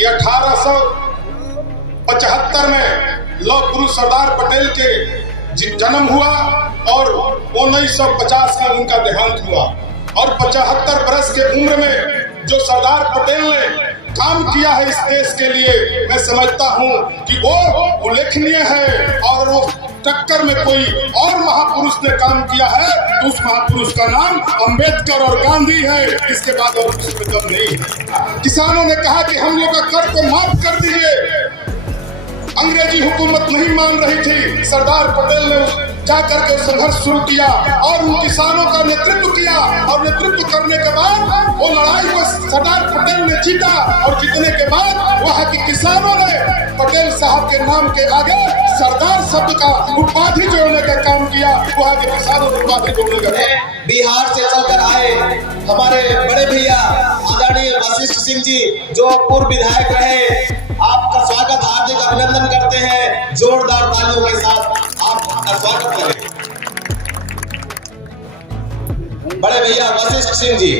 कि 1875 में लौह पुरुष सरदार पटेल के जन्म हुआ और 1950 में उनका देहांत हुआ। और 75 वर्ष के उम्र में जो सरदार पटेल ने काम किया है इस देश के लिए, मैं समझता हूं कि वो उल्लेखनीय है। और वो टक्कर में कोई और महापुरुष ने काम किया है तो उस महापुरुष का नाम अंबेडकर और गांधी है। इसके बाद और कुछ में दम नहीं है। किसानों ने कहा कि हम लोग का कर को माफ कर दीजिए। अंग्रेजी हुकूमत नहीं मान रही थी। सरदार पटेल ने जा करके संघर्ष शुरू किया और उन किसानों का नेतृत्व किया। और नेतृत्व करने के बाद वो लड़ाई को सरदार पटेल ने जीता। और जीतने के बाद वहाँ के किसानों ने पटेल साहब के नाम के आगे सरदार शब्द का उपाधि जोड़ने का काम किया। वहाँ के किसानों ने उपाधि जोड़ने का काम। बिहार से चलकर आए हमारे बड़े भैया आदरणीय वशिष्ठ सिंह जी, जो पूर्व विधायक रहे, आपका स्वागत, हार्दिक अभिनंदन करते हैं। जोरदार तालियों के साथ आपका स्वागत करें। बड़े भैया वशिष्ठ सिंह जी।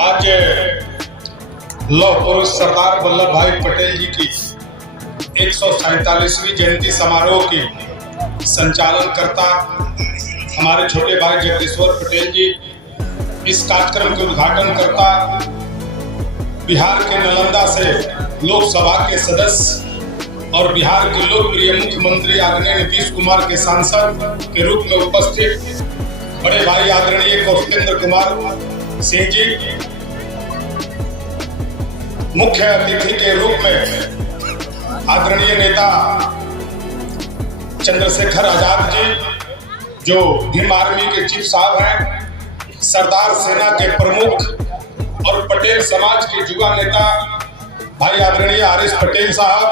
आज लौह पुरुष सरदार वल्लभ भाई पटेल जी की 147वीं जयंती समारोह की संचालन करता हमारे छोटे भाई जगदीश्वर पटेल जी, इस कार्यक्रम के उद्घाटन करता बिहार के नालंदा से लोकसभा के सदस्य और बिहार के लोकप्रिय मुख्यमंत्री आदरणीय नीतीश कुमार के सांसद के रूप में उपस्थित बड़े भाई आदरणीय कौशलेंद्र कुमार सिंह जी, मुख्य अतिथि के रूप में आदरणीय नेता चंद्रशेखर आजाद जी, जो भीम आर्मी के चीफ साहब हैं, सरदार सेना के प्रमुख और पटेल समाज के युवा नेता भाई आदरणीय आर.एस. पटेल साहब,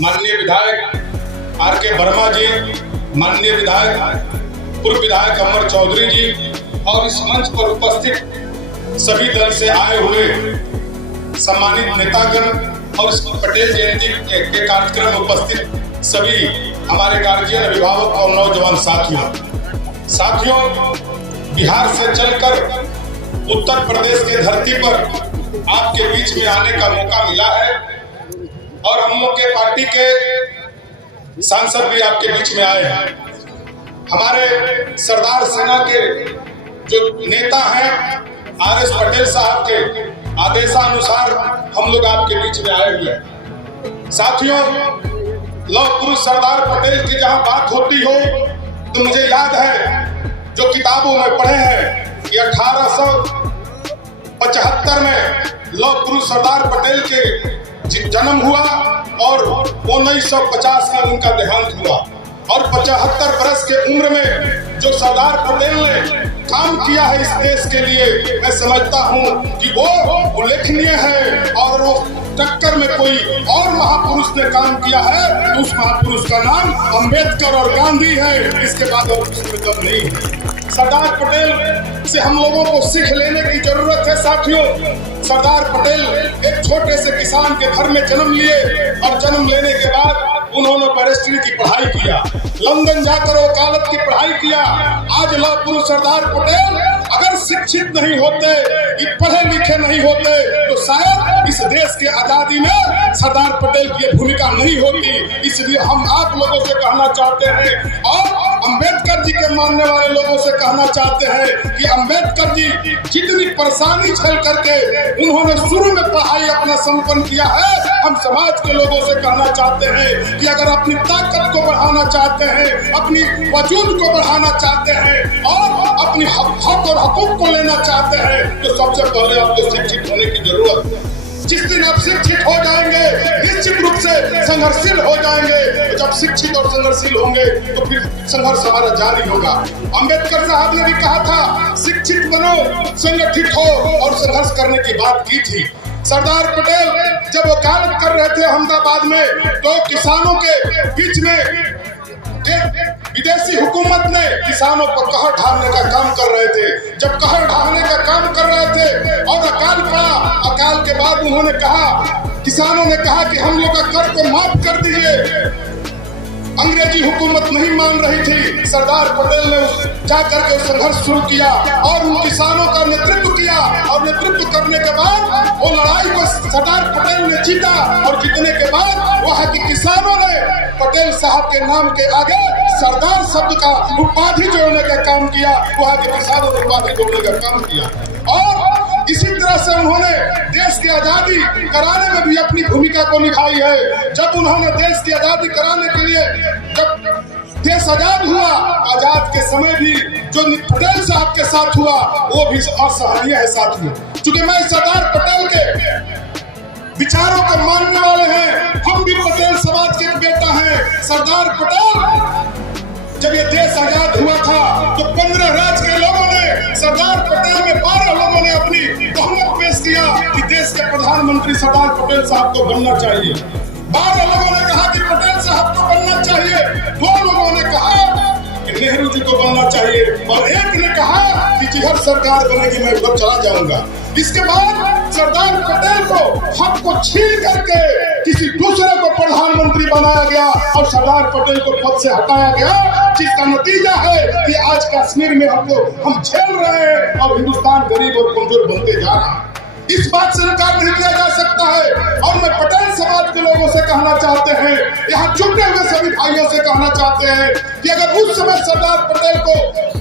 माननीय विधायक आर.के. वर्मा जी, माननीय विधायक पूर्व विधायक अमर चौधरी जी, और इस मंच पर उपस्थित सभी दल से आए हुए सम्मानित नेतागण और इस पटेल जयंती के कार्यक्रम में उपस्थित सभी हमारे गार्जियन, अभिभावक और नौजवान साथियों, बिहार से चलकर उत्तर प्रदेश के धरती पर आपके बीच में आने का मौका मिला है और हम लोग के पार्टी के सांसद भी आपके बीच में आए हैं। हमारे सरदार सेना के जो नेता हैं आर.एस. पटेल साहब के आदेशानुसार हम लोग आपके बीच में आए हुए हैं। साथियों, लौह पुरुष सरदार पटेल की जहां बात होती हो तो मुझे याद है जो किताबों में पढ़े हैं कि 1875 में लौह पुरुष सरदार पटेल के जन्म हुआ और 1950 में उनका देहांत हुआ। और 75 वर्ष के उम्र में जो सरदार पटेल ने काम किया है इस देश के लिए, मैं समझता हूं कि वो उल्लेखनीय है। और वो टक्कर में कोई और महापुरुष ने काम किया है तो उस महापुरुष का नाम अंबेडकर और गांधी है। इसके बाद और कुछ में दम नहीं है। सरदार पटेल से हम लोगों को सीख लेने की जरूरत है। साथियों, सरदार पटेल एक छोटे से किसान के घर में जन्म लिए और जन्म लेने के बाद उन्होंने बैरिस्ट्री की पढ़ाई किया, लंदन जाकर वकालत की पढ़ाई किया। आज लौह पुरुष सरदार पटेल अगर शिक्षित नहीं होते, पढ़े लिखे नहीं होते तो शायद इस देश के आजादी में सरदार पटेल की भूमिका नहीं होती। इसलिए हम आप लोगों से कहना चाहते हैं और अंबेडकर जी के मानने वाले लोगों से कहना चाहते हैं कि अंबेडकर जी जितनी परेशानी झेल करके उन्होंने शुरू में पढ़ाई अपना संपन्न किया है, हम समाज के लोगों से कहना चाहते हैं कि अगर अपनी ताकत को बढ़ाना चाहते हैं, अपनी वजूद को बढ़ाना चाहते हैं और अपनी हक और हकूक को लेना चाहते हैं तो सबसे पहले आपको शिक्षित होने की जरूरत है। जिस दिन आप शिक्षित हो जाएंगे, निश्चित रूप से संघर्षशील हो जाएंगे। जब शिक्षित और संघर्षशील होंगे तो फिर संघर्ष हमारा जारी होगा। अंबेडकर साहब ने भी कहा था, शिक्षित बनो, संगठित हो और संघर्ष करने की बात की थी। सरदार पटेल जब वकालत कर रहे थे अहमदाबाद में तो किसानों के बीच में विदेशी हुकूमत ने किसानों पर कहर ढालने का काम कर रहे थे। जब कहर ढालने का काम कर रहे थे और अकाल पड़ा, अकाल के बाद उन्होंने कहा, किसानों ने कहा कि हम लोग का कर को माफ कर दीजिए। अंग्रेजी हुकूमत नहीं मान रही थी। सरदार पटेल ने जा करके संघर्ष शुरू किया और उन किसानों का नेतृत्व किया। और नेतृत्व करने के बाद वो लड़ाई को सरदार पटेल ने जीता और जीतने के बाद वहां के किसानों ने पटेल साहब के नाम के आगे सरदार शब्द का उपाधि जोड़ने का काम किया, वहां के किसानों ने उपाधि जोड़ने का काम किया। और इसी तरह से उन्होंने देश की आजादी कराने में भी अपनी भूमिका को निभाई है। जब उन्होंने देश की आजादी कराने के लिए, जब देश आजाद हुआ, आजाद के समय भी जो पटेल साहब के साथ हुआ वो भी असहनीय है साथियों। क्योंकि मैं सरदार पटेल के विचारों को मानने वाले हैं, हम भी पटेल समाज के बेटा हैं। सरदार पटेल जब ये देश आजाद हुआ था तो 15 राज्य के लोगों ने सरदार पटेल में 12 लोगों ने अपनी बहुमत पेश किया कि देश के प्रधानमंत्री सरदार पटेल साहब को बनना चाहिए। 12 लोगों ने कहा कि पटेल साहब को बनना चाहिए, 2 लोगों ने कहा कि नेहरू जी को बनना चाहिए और एक ने कहा कि जिधर सरकार बनेगी मैं उधर चला जाऊंगा। इसके बाद सरदार पटेल को हक को छीन करके किसी दूसरे को प्रधानमंत्री बनाया गया और सरदार पटेल को पद से हटाया गया, जिसका नतीजा है कि आज कश्मीर में हम झेल रहे हैं और हिंदुस्तान गरीब और कमजोर बनते जा रहा है। इस बात से इनकार नहीं किया जा सकता है। और मैं पटेल समाज के लोगों से कहना चाहते हैं, यहाँ जुटे हुए सभी भाइयों से कहना चाहते हैं कि अगर उस समय सरदार पटेल को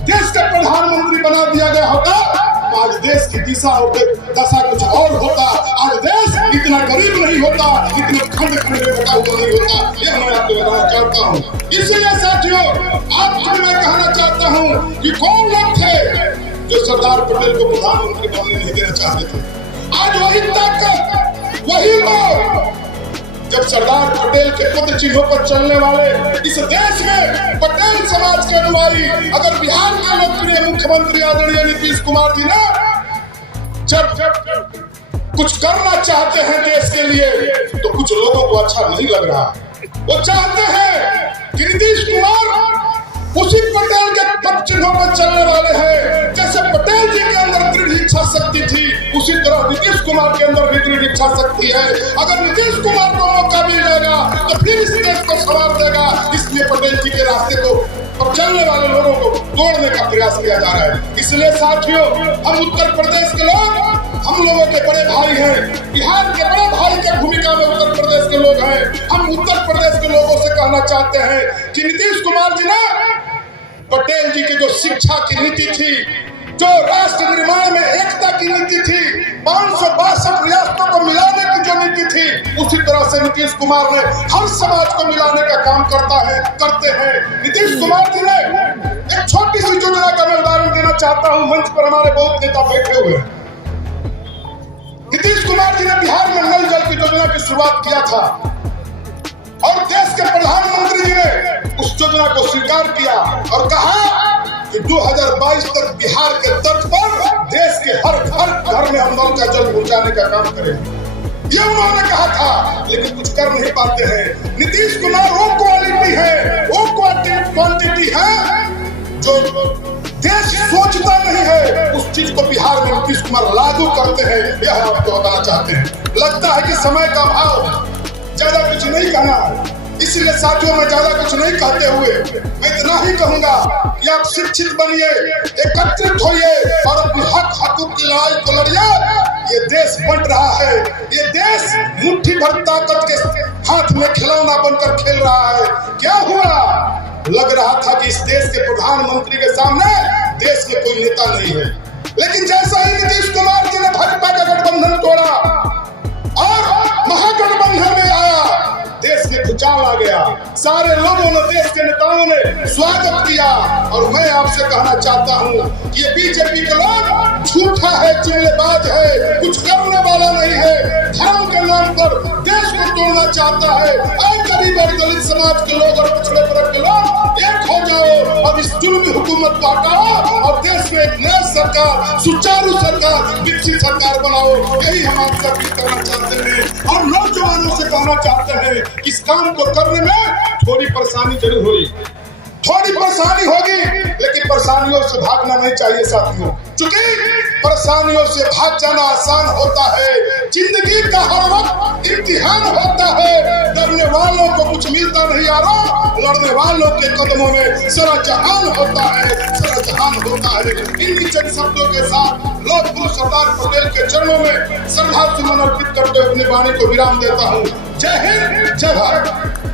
देश का प्रधानमंत्री बना दिया गया होता तो आज देश की दिशा और दशा कुछ और होता। आज देश इतना गरीब नहीं होता, इतना खंड खंड में बटा हुआ नहीं होता। यह मैं आपको बताना चाहता हूँ। इसलिए साथियों, आपको मैं कहना चाहता हूँ कि कौन लोग थे जो सरदार पटेल को प्रधानमंत्री बनने नहीं देना चाहते थे। आज वही ताकत, वही लोग जब सरदार पटेल के पद चिन्हों पर चलने वाले इस देश में पटेल समाज के अनुयायी, अगर बिहार के लोकप्रिय मुख्यमंत्री आदरणीय नीतीश कुमार जी ने जब कुछ करना चाहते हैं देश के लिए तो कुछ लोगों को अच्छा नहीं लग रहा। वो चाहते हैं कि नीतीश कुमार उसी पटेल के पद चिन्हों पर चलने वाले हैं। जैसे पटेल जी के अंदर दृढ़ इच्छा शक्ति थी, उसी तरह नीतीश कुमार के अंदर भी दृढ़ इच्छा शक्ति है। अगर नीतीश कुमार को मौका मिल जाएगा तो फिर इस देश को संवार देगा। इसलिए पटेल जी के रास्ते को और चलने वाले लोगों को तोड़ने का प्रयास किया जा रहा है। इसलिए साथियों, हम उत्तर प्रदेश के लोग, हम लोगों के बड़े भाई हैं, बिहार के बड़े भाई की भूमिका में उत्तर प्रदेश के लोग हैं। हम उत्तर प्रदेश के लोगों से कहना चाहते हैं कि नीतीश कुमार जी ने पटेल जी की जो शिक्षा की नीति थी, जो राष्ट्र निर्माण में एकता की नीति थी, 562 रियासतों को मिलाने की जो नीति थी, उसी तरह से नीतीश कुमार ने हर समाज को मिलाने का काम करते हैं। नीतीश कुमार जी ने एक छोटी सी योजना का मैं उदाहरण देना चाहता हूँ। मंच पर हमारे बहुत नेता बैठे हुए हैं। नीतीश कुमार जी ने बिहार में नल जल की योजना की शुरुआत किया था और देश के प्रधानमंत्री जी ने उस योजना को स्वीकार किया और कहा कि 2022 तक बिहार के तर्ज पर देश के हर घर में हम नल का जल पहुंचाने का काम करेंगे। ये उन्होंने कहा था, लेकिन कुछ कर नहीं पाते हैं। नीतीश कुमार वो क्वालिटी है, वो क्वांटिटी है जो देश सोचता नहीं है, उस चीज को बिहार में नीतीश कुमार लागू करते हैं। यह आपको बताना चाहते हैं। लगता है कि समय का अभाव, ज्यादा कुछ नहीं कहना, इसलिए साथियों मैं ज्यादा कुछ नहीं कहते हुए मैं इतना ही कहूंगा कि आप शिक्षित बनिए, एकत्रित होइए और अपने हकूक की लड़ाई को लड़िए। ये देश बन रहा है, ये देश मुट्ठी भर ताकत के हाथ में खिलौना बनकर खेल रहा है। क्या हुआ? लग रहा था कि इस देश के प्रधानमंत्री के सामने देश के कोई नेता नहीं है, लेकिन जैसा ही नीतीश कुमार जी ने भाजपा का गठबंधन तोड़ा और महागठबंधन में आया, देश में भूचाल आ गया। सारे लोगों ने, देश के नेताओं ने स्वागत किया। और मैं आपसे कहना चाहता हूँ कि ये बीजेपी के लोग झूठा है, जुमलेबाज है, कुछ करने वाला नहीं है, धर्म के नाम पर देश को तोड़ना चाहता है। गरीब और दलित समाज के लोग और पिछड़े वर्ग के लोग एक हो जाओ और इस जुल्मी हुकूमत को हटाओ और देश में एक नया सरकार, सुचारू सरकार, विकसित सरकार बनाओ। यही हम आपसे अपील करना चाहते हैं और नौजवानों से कहना चाहते हैं कि इस काम को करने में थोड़ी परेशानी जरूर हुई, थोड़ी परेशानी होगी, लेकिन परेशानियों से भागना नहीं चाहिए साथियों। क्योंकि परेशानियों से भाग जाना आसान होता है, जिंदगी का हर वक्त इम्तिहान होता है। डरने वालों को कुछ मिलता नहीं यारो, लड़ने वालों के कदमों में सारा जहान होता है, सारा जहान होता है। इन्हीं चंद शब्दों के साथ लौह पुरुष सरदार पटेल के चरणों में श्रद्धा सुमन अर्पित करते हुए अपनी वाणी को विराम देता हूँ। जय हिंद, जय भारत।